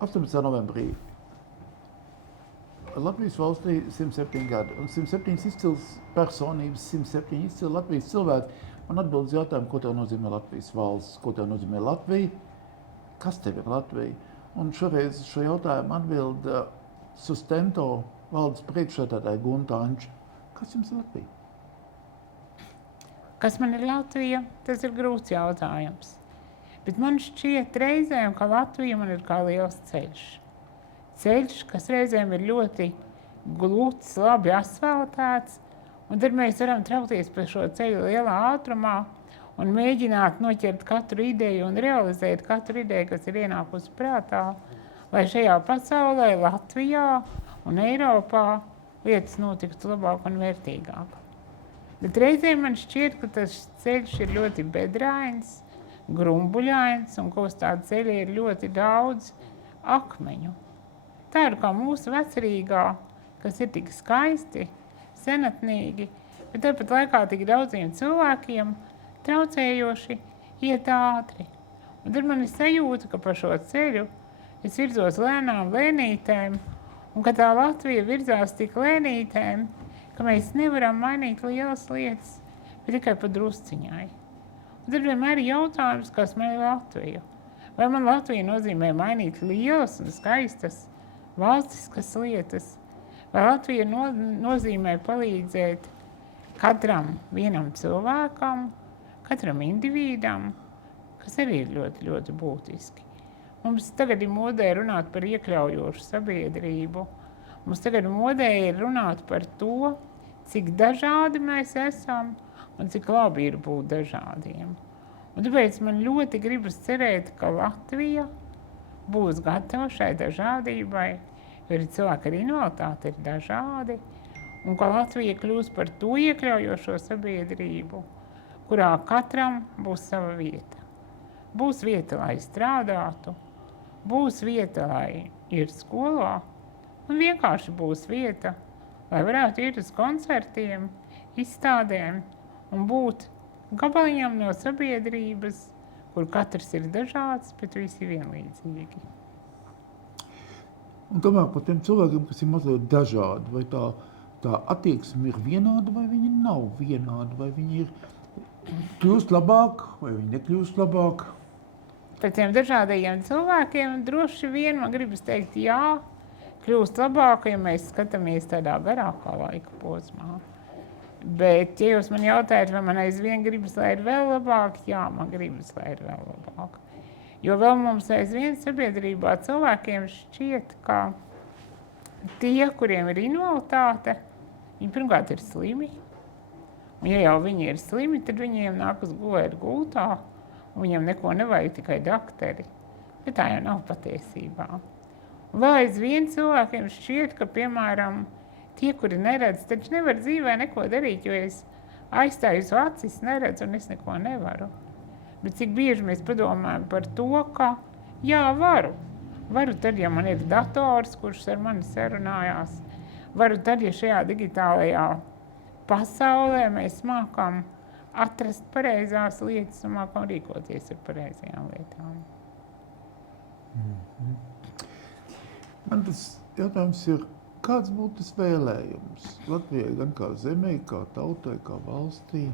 18. novembrī Latvijas valstī 107 gadi un 107 izcils personības, 107 izcili Latvijas cilvēki. Man atbild uz jautājumu, ko tev nozīmē Latvijas valsts, ko tev nozīmē Latvija, kas tev ir Latvija. Un šoreiz šo jautājumu atbild Sustento valdes priekšsēdētāja Gunta Anča. Kas jums ir Latvija? Kas man ir Latvija? Tas ir grūts jautājums. Bet man šķiet reizēm, ka Latvija man ir kā liels ceļš. Ceļš, kas reizēm ir ļoti gluds, labi asfaltēts, un tad mēs varam traukties pa šo ceļu lielā ātrumā un mēģināt noķert katru ideju un realizēt katru ideju, kas ir ienākusi prātā, lai šajā pasaulē, Latvijā un Eiropā lietas notiktu labāk un vērtīgāk. Bet reizēm man šķiet, ka tas ceļš ir ļoti bedrains, grumbuļains, un ka uz tā ceļa ir ļoti daudz akmeņu. Tā ir kā mūsu vecerīgā, kas ir tik skaisti, senatnīgi, bet tāpat laikā tik daudziem cilvēkiem traucējoši iet ātri. Un tad man ir sajūta, ka pa šo ceļu es virzos lēnām lēnītēm, un ka tā Latvija virzās tik lēnītēm, ka mēs nevaram mainīt lielas lietas, bet tikai pa drusciņai. Un tad vienmēr ir jautājums, kas man ir Latvija. Vai man Latvija nozīmē mainīt lielas un skaistas valstiskas lietas, vai Latvija nozīmē palīdzēt katram vienam cilvēkam, katram individam, kas arī ir ļoti, ļoti būtiski. Mums tagad ir modē runāt par iekļaujošu sabiedrību. Mums tagad modē ir runāt par to, cik dažādi mēs esam un cik labi ir būt dažādiem. Un tāpēc man ļoti gribas cerēt, ka Latvija būs gatava šai dažādībai, jo arī cilvēki ar invaliditāti ir dažādi, un ka Latvija kļūs par to iekļaujošo sabiedrību, kurā katram būs sava vieta. Būs vieta, lai strādātu, būs vieta, lai ir skolā, un vienkārši būs vieta, lai varētu iet uz koncertiem, izstādēm un būt gabaliņam no sabiedrības, kur katrs ir dažāds, bet visi vienlīdzīgi. Un tomēr par tiem cilvēkiem, kas ir mazliet dažādi, vai tā attieksme ir vienāda, vai viņi nav vienādi, vai viņi ir kļūst labāk, vai viņi nekļūst labāk? Par tiem dažādajiem cilvēkiem droši vien man gribas teikt jā, kļūst labāk, ja mēs skatāmies tādā garākā laika posmā. Bet, ja jūs man jautājat, vai man aizvien gribas, lai ir vēl labāk, jā, man gribas, lai ir vēl labāk. Jo vēl mums aizvien sabiedrībā cilvēkiem šķiet, ka tie, kuriem ir invaliditāte, viņi pirmkārt ir slimi. Un ja jau viņi ir slimi, tad viņiem nākas gulēt gultā, un viņiem neko nevajag, tikai dakteri. Bet tā jau nav patiesībā. Un vēl aizvien cilvēkiem šķiet, ka, piemēram, tie, kuri neredz, taču nevar dzīvē neko darīt, jo es aizstāju uz acis, neredzu un es neko nevaru. Bet cik bieži mēs padomājam par to, ka jā, varu. Varu tad, ja man ir dators, kurš ar mani sarunājās. Varu tad, ja šajā digitālajā pasaulē mēs mākam atrast pareizās lietas un mākam rīkoties ar pareizajām lietām. Man tas jautājums ir, kāds būtu tas vēlējums Latvijai gan kā zemē, kā tautai, kā valstī?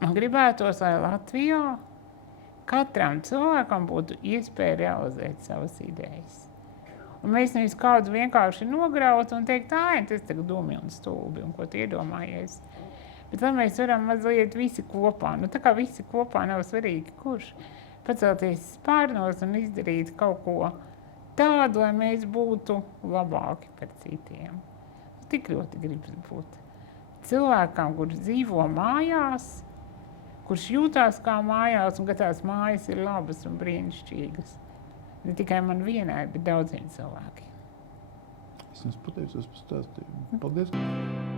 Man gribētos, lai Latvijā katram cilvēkam būtu iespēja realizēt savas idejas. Un mēs nevis kādu vienkārši nograutu un teikt, tas tagad dumi un stulbi, un ko tu iedomājies. Bet lai mēs varam mazliet visi kopā, tā kā visi kopā nav svarīgi, kurš pacelties spārnos un izdarīt kaut ko tādu, lai mēs būtu labāki par citiem. Tik ļoti gribas būt cilvēkam, kurš dzīvo mājās, kurš jūtās kā mājās un ka tās mājas ir labas un brīnišķīgas. Ne tikai man vienai, bet daudziem cilvēkiem. Es jums pateicos par stāstījumu. Paldies!